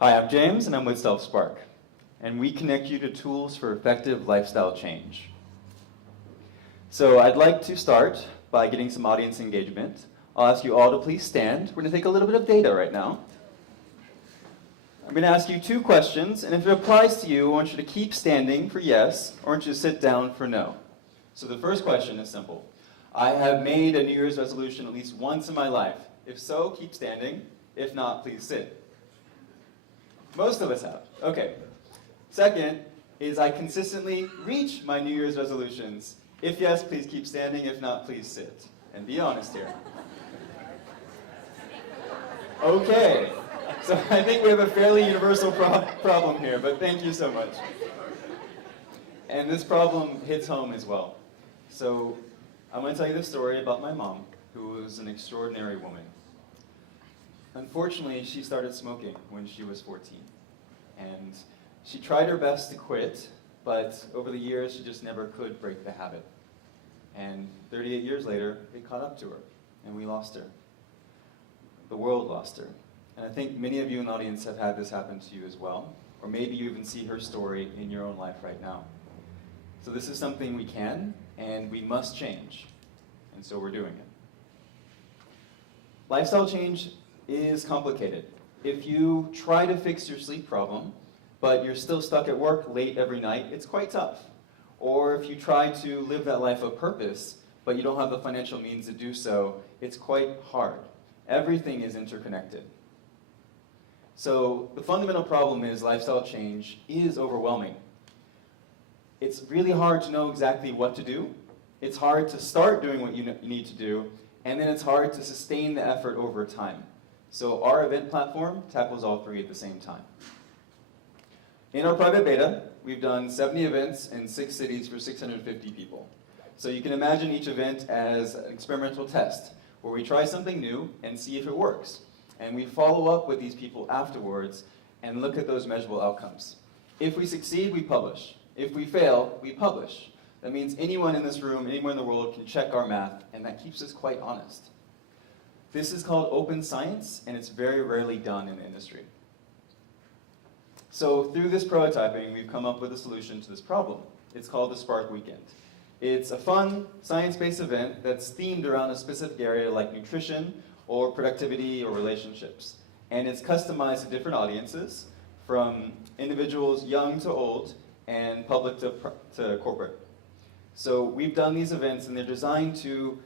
Hi, I'm James, and I'm with SelfSpark, and we connect you to tools for effective lifestyle change. So I'd like to start by getting some audience engagement. I'll ask you all to please stand. We're going to take a little bit of data right now. I'm going to ask you two questions, and if it applies to you, I want you to keep standing for yes, or I want you to sit down for no. So the first question is simple. I have made a New Year's resolution at least once in my life. If so, keep standing. If not, please sit. Most of us have. Okay. Second is I consistently reach my New Year's resolutions. If yes, please keep standing. If not, please sit. And be honest here. Okay. So I think we have a fairly universal problem here, but thank you so much. And this problem hits home as well. So I'm going to tell you this story about my mom, who was an extraordinary woman. Unfortunately, she started smoking when she was 14. And she tried her best to quit, but over the years, she just never could break the habit. And 38 years later, it caught up to her, and we lost her. The world lost her. And I think many of you in the audience have had this happen to you as well, or maybe you even see her story in your own life right now. So this is something we can, and we must change, and so we're doing it. Lifestyle change is complicated. If you try to fix your sleep problem, but you're still stuck at work late every night, it's quite tough. Or if you try to live that life of purpose, but you don't have the financial means to do so, it's quite hard. Everything is interconnected. So the fundamental problem is lifestyle change is overwhelming. It's really hard to know exactly what to do. It's hard to start doing what you need to do, and then it's hard to sustain the effort over time. So our event platform tackles all three at the same time. In our private beta, we've done 70 events in 6 cities for 650 people. So you can imagine each event as an experimental test, where we try something new and see if it works. And we follow up with these people afterwards and look at those measurable outcomes. If we succeed, we publish. If we fail, we publish. That means anyone in this room, anywhere in the world can check our math, and that keeps us quite honest. This is called open science, and it's very rarely done in the industry. So through this prototyping, we've come up with a solution to this problem. It's called the Spark Weekend. It's a fun, science-based event that's themed around a specific area like nutrition, or productivity, or relationships. And it's customized to different audiences, from individuals young to old, and public to corporate. So we've done these events, and they're designed to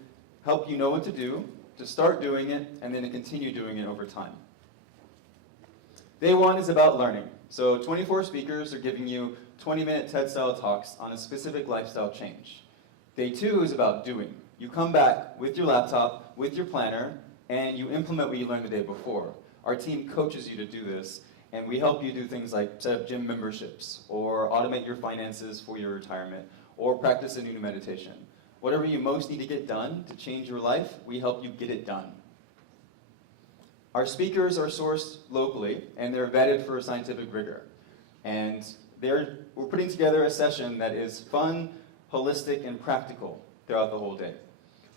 help you know what to do, to start doing it, and then to continue doing it over time. Day 1 is about learning. So 24 speakers are giving you 20-minute TED-style talks on a specific lifestyle change. Day 2 is about doing. You come back with your laptop, with your planner, and you implement what you learned the day before. Our team coaches you to do this, and we help you do things like set up gym memberships, or automate your finances for your retirement, or practice a new meditation. Whatever you most need to get done to change your life, we help you get it done. Our speakers are sourced locally, and they're vetted for scientific rigor. And we're putting together a session that is fun, holistic, and practical throughout the whole day.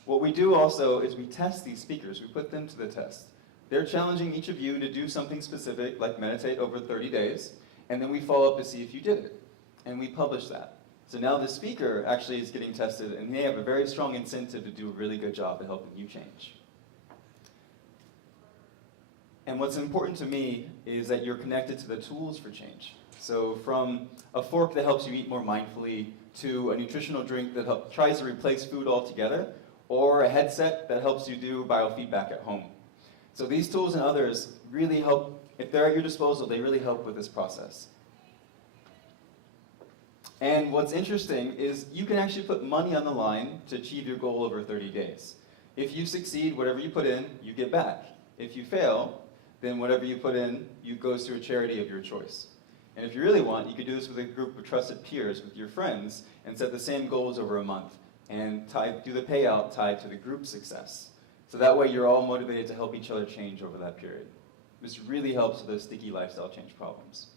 What we do also is we test these speakers. We put them to the test. They're challenging each of you to do something specific, like meditate over 30 days, and then we follow up to see if you did it. And we publish that. So now the speaker actually is getting tested, and they have a very strong incentive to do a really good job at helping you change. And what's important to me is that you're connected to the tools for change. So from a fork that helps you eat more mindfully, to a nutritional drink that tries to replace food altogether, or a headset that helps you do biofeedback at home. So these tools and others really help. If they're at your disposal, they really help with this process. And what's interesting is you can actually put money on the line to achieve your goal over 30 days. If you succeed, whatever you put in, you get back. If you fail, then whatever you put in, goes to a charity of your choice. And if you really want, you could do this with a group of trusted peers, with your friends, and set the same goals over a month, and do the payout tied to the group success. So that way you're all motivated to help each other change over that period. This really helps with those sticky lifestyle change problems.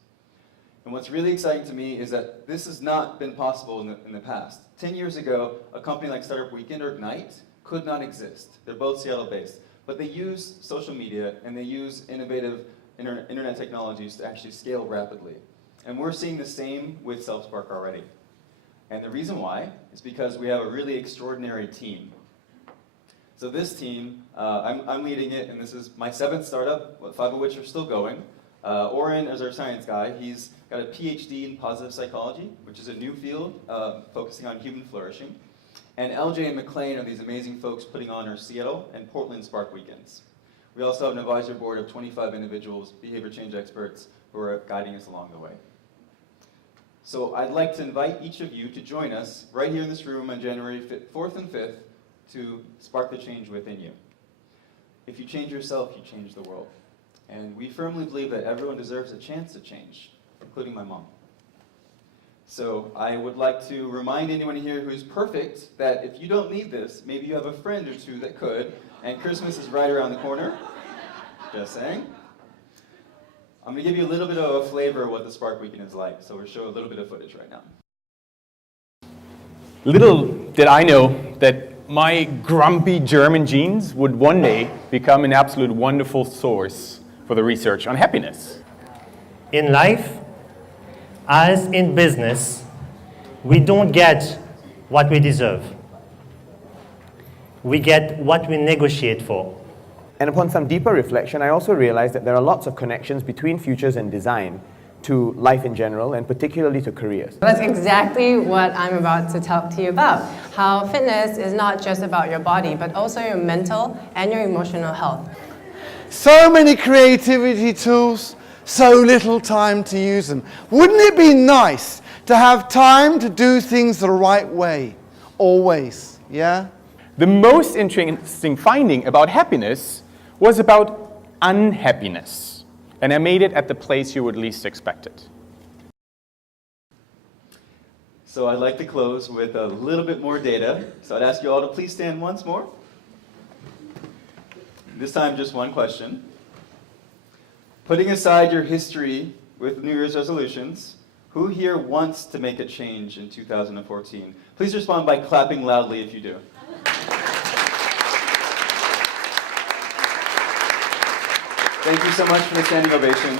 And what's really exciting to me is that this has not been possible in the past. 10 years ago, a company like Startup Weekend or Ignite could not exist. They're both Seattle-based. But they use social media, and they use innovative internet technologies to actually scale rapidly. And we're seeing the same with Self-Spark already. And the reason why is because we have a really extraordinary team. So this team, I'm leading it, and this is my 7th startup, 5 of which are still going. Oren is our science guy. He's got a PhD in positive psychology, which is a new field focusing on human flourishing. And LJ and McLean are these amazing folks putting on our Seattle and Portland Spark weekends. We also have an advisory board of 25 individuals, behavior change experts, who are guiding us along the way. So I'd like to invite each of you to join us right here in this room on January 4th and 5th to spark the change within you. If you change yourself, you change the world. And we firmly believe that everyone deserves a chance to change, including my mom. So I would like to remind anyone here who's perfect that if you don't need this, maybe you have a friend or two that could, and Christmas is right around the corner. Just saying. I'm going to give you a little bit of a flavor of what the Spark Weekend is like, so we'll show a little bit of footage right now. Little did I know that my grumpy German genes would one day become an absolute wonderful source for the research on happiness. In life, as in business, we don't get what we deserve. We get what we negotiate for. And upon some deeper reflection, I also realized that there are lots of connections between futures and design to life in general, and particularly to careers. That's exactly what I'm about to talk to you about. How fitness is not just about your body, but also your mental and your emotional health. So many creativity tools, so little time to use them. Wouldn't it be nice to have time to do things the right way? Always, yeah? The most interesting finding about happiness was about unhappiness. And I made it at the place you would least expect it. So I'd like to close with a little bit more data. So I'd ask you all to please stand once more. This time, just one question. Putting aside your history with New Year's resolutions, who here wants to make a change in 2014? Please respond by clapping loudly if you do. Thank you so much for the standing ovation.